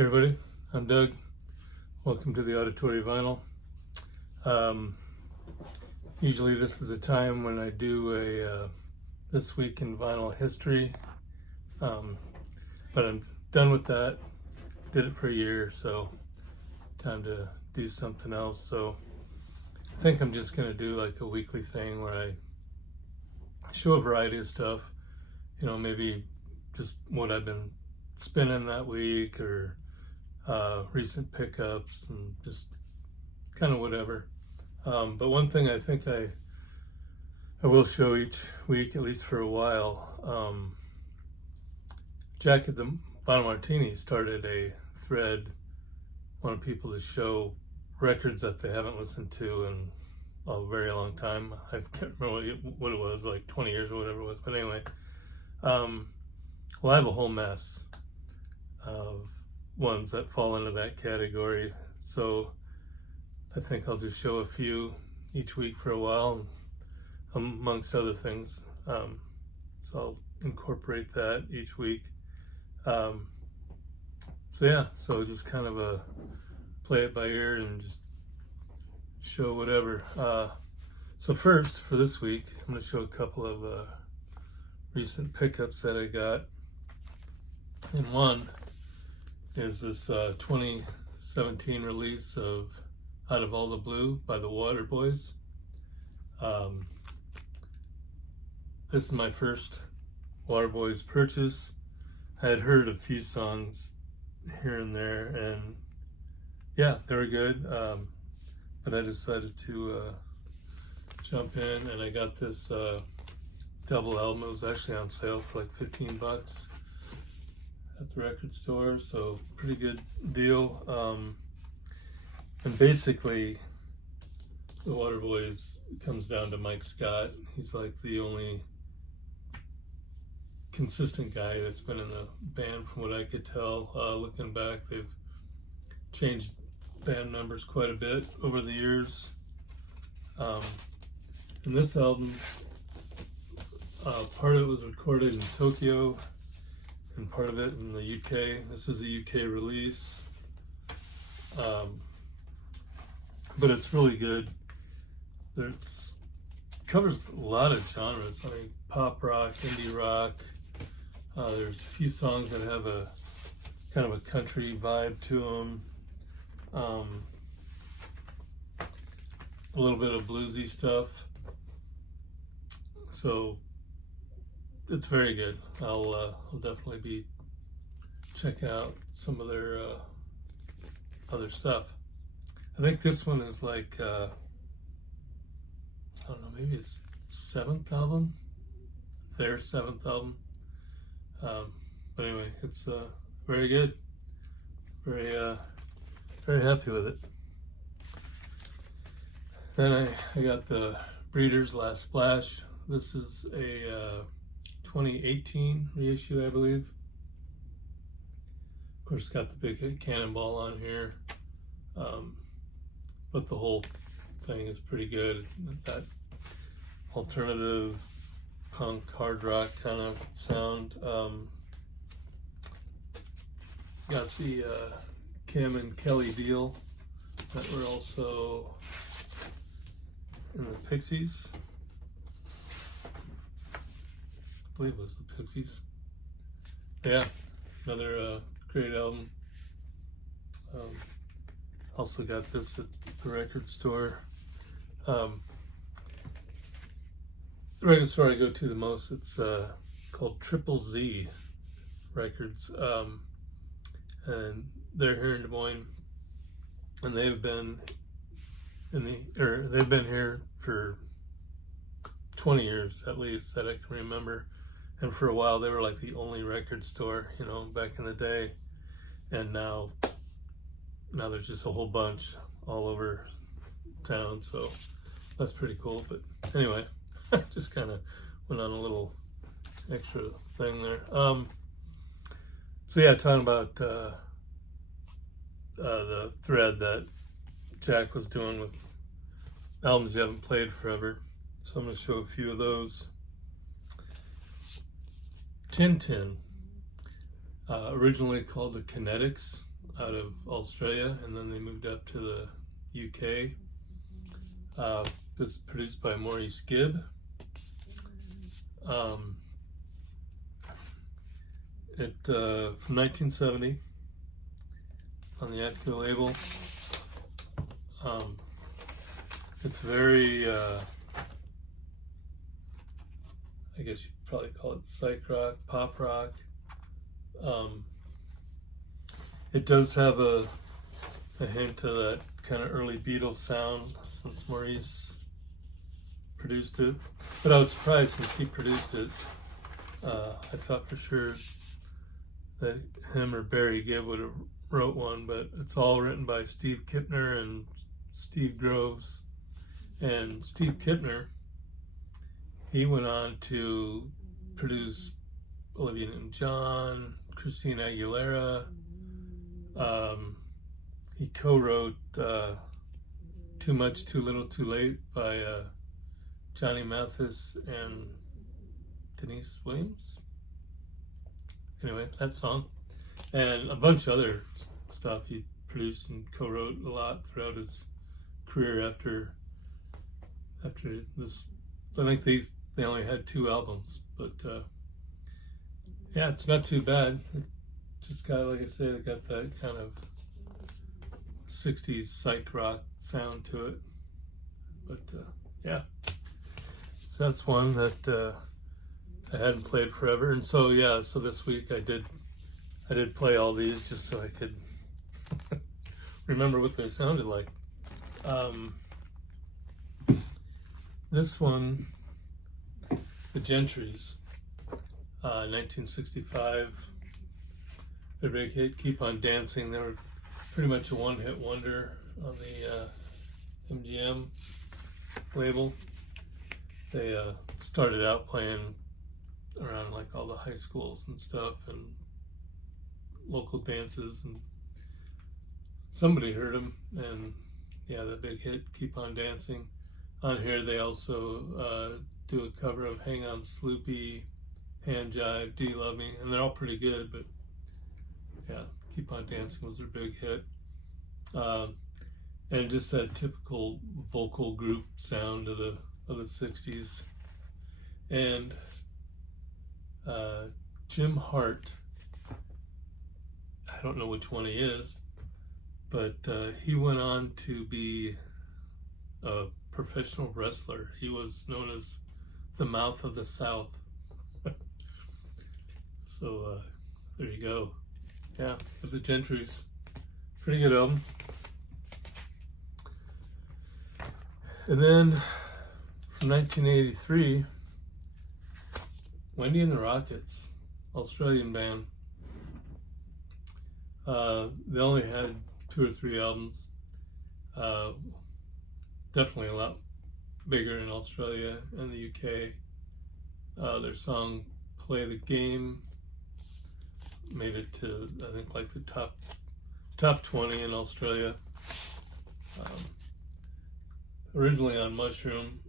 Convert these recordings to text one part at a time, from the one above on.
Hey everybody, I'm Doug. Welcome to the Auditory Vinyl. Usually this is a time when I do a This Week in Vinyl History, but I'm done with that. Did it for a year, so time to do something else. So I think I'm just going to do like a weekly thing where I show a variety of stuff, maybe just what I've been spinning that week, or recent pickups, and just kind of whatever. But one thing I think I will show each week, at least for a while, Jack at the Vinyl Martini started a thread wanting people to show records that they haven't listened to in a very long time. I can't remember what it was, like 20 years or whatever it was. But anyway, well, I have a whole mess of ones that fall into that category. So I think I'll just show a few each week for a while, amongst other things. So I'll incorporate that each week. So just kind of a play it by ear and just show whatever. So first, for this week, I'm going to show a couple of recent pickups that I got. And one is this 2017 release of Out of All the Blue by the Waterboys. This is my first Waterboys purchase. I had heard a few songs here and there, and yeah, they were good, but I decided to jump in, and I got this double album. It was actually on sale for like $15 at the record store, so pretty good deal. And basically, the Waterboys comes down to Mike Scott. He's like the only consistent guy that's been in the band from what I could tell. Looking back, they've changed band members quite a bit over the years. And this album, part of it was recorded in Tokyo and part of it in the UK. This is a UK release. But it's really good. It covers a lot of genres. I mean, pop rock, indie rock. There's a few songs that have a kind of a country vibe to them. A little bit of bluesy stuff. So it's very good. I'll definitely be checking out some of their other stuff. I think this one is like I don't know, maybe it's seventh album, their seventh album. But anyway, it's very good. Very happy with it. Then I got the Breeders' Last Splash. This is a 2018 reissue, I believe. Of course, it's got the big Cannonball on here. But the whole thing is pretty good. That alternative punk, hard rock kind of sound. Got the Cam and Kelly Deal that were also in the Pixies. I believe it was the Pixies. Yeah, another great album. Also got this at the record store. The record store I go to the most, it's called Triple Z Records, and they're here in Des Moines, and they've been here for 20 years at least that I can remember. And for a while they were like the only record store, back in the day, and now there's just a whole bunch all over town, so that's pretty cool. But anyway, just kind of went on a little extra thing there. So yeah, talking about the thread that Jack was doing with albums you haven't played forever. So I'm going to show a few of those. Tintin, originally called the Kinetics. out of Australia, and then they moved up to the UK. This is produced by Maurice Gibb. From 1970 on the Atco label. It's very, I guess you'd probably call it psych rock, pop rock. It does have a hint of that kind of early Beatles sound since Maurice produced it. But I was surprised since he produced it. I thought for sure that him or Barry Gibb would have wrote one, but it's all written by Steve Kipner and Steve Groves. And Steve Kipner, he went on to produce Olivia Newton-John, Christina Aguilera. He co-wrote Too Much, Too Little, Too Late by Johnny Mathis and Denise Williams. Anyway, that song. And a bunch of other stuff he produced and co-wrote a lot throughout his career after this. I think they only had 2 albums, but yeah, it's not too bad. It just got, like I said, it got that kind of 60s psych rock sound to it. But yeah, so that's one that I hadn't played forever. And so yeah, so this week I did play all these just so I could remember what they sounded like. This one, the Gentrys, 1965, their big hit, Keep on Dancing. They were pretty much a one-hit wonder on the MGM label. They started out playing around like all the high schools and stuff and local dances, and somebody heard them, and yeah, that big hit, Keep on Dancing. On here they also do a cover of Hang On Sloopy, Hand Jive, Do You Love Me, and they're all pretty good, but yeah, Keep on Dancing was their big hit. And just that typical vocal group sound of the 60s. And Jim Hart, I don't know which one he is, but he went on to be a professional wrestler. He was known as the Mouth of the South. So there you go. Yeah, the Gentrys. Pretty good album. And then from 1983, Wendy and the Rockets, Australian band. They only had 2 or 3 albums. Definitely a lot bigger in Australia and the UK. Their song Play the Game made it to, I think, like the top 20 in Australia. Originally on Mushroom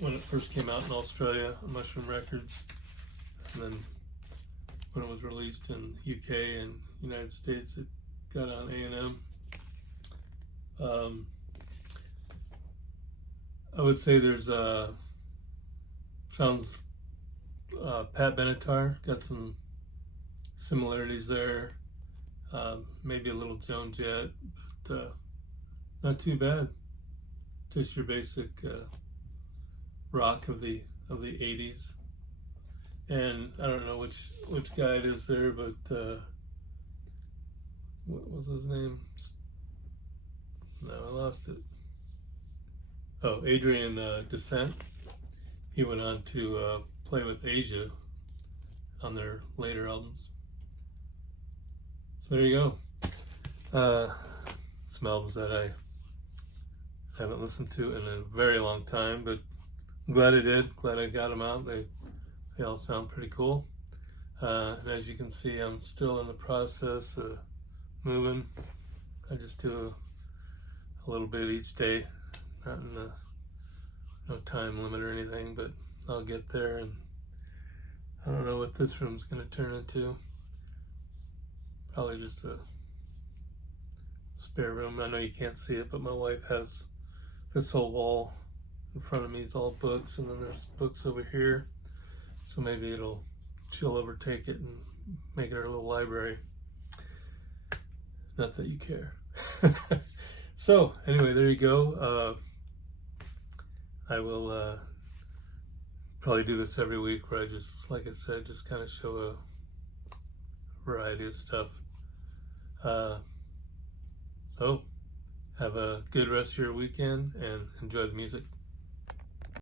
when it first came out in Australia, on Mushroom Records, and then when it was released in UK and United States, it got on A&M. I would say there's sounds Pat Benatar, got some similarities there. Maybe a little Joan Jett, but not too bad. Just your basic rock of the 80s. And I don't know which guy it is there, but what was his name? No, I lost it. Oh, Adrian Descent. He went on to play with Asia on their later albums. So there you go. Some albums that I haven't listened to in a very long time, but I'm glad I did. Glad I got them out. They all sound pretty cool. And as you can see, I'm still in the process of moving. I just do a little bit each day, not in no time limit or anything, but I'll get there, and I don't know what this room's going to turn into. Probably just a spare room. I know you can't see it, but my wife has this whole wall in front of me is all books, and then there's books over here. So maybe she'll overtake it and make it her little library. Not that you care. So anyway, there you go. I will probably do this every week, where I just, like I said, just kind of show a variety of stuff. So have a good rest of your weekend and enjoy the music.